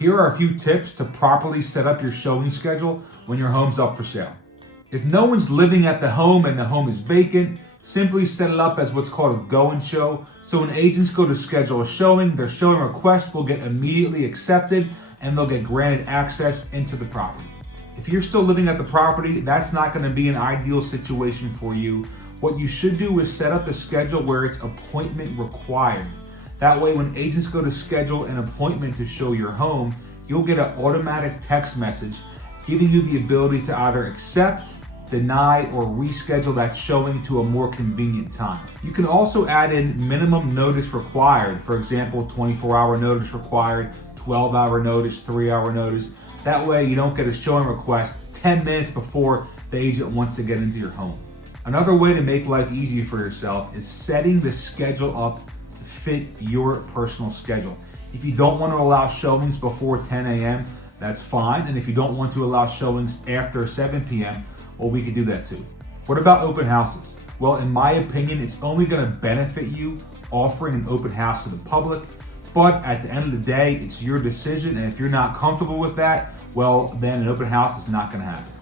Here are a few tips to properly set up your showing schedule when your home's up for sale. If no one's living at the home and the home is vacant, simply set it up as what's called a go and show. So when agents go to schedule a showing, their showing request will get immediately accepted and they'll get granted access into the property. If you're still living at the property, that's not going to be an ideal situation for you. What you should do is set up a schedule where it's appointment required. That way, when agents go to schedule an appointment to show your home, you'll get an automatic text message giving you the ability to either accept, deny, or reschedule that showing to a more convenient time. You can also add in minimum notice required. For example, 24-hour notice required, 12-hour notice, 3-hour notice. That way you don't get a showing request 10 minutes before the agent wants to get into your home. Another way to make life easier for yourself is setting the schedule up to fit your personal schedule. If you don't want to allow showings before 10 a.m., that's fine. And if you don't want to allow showings after 7 p.m., well, we could do that too. What about open houses? Well, in my opinion, it's only going to benefit you offering an open house to the public. But at the end of the day, it's your decision. And if you're not comfortable with that, well, then an open house is not going to happen.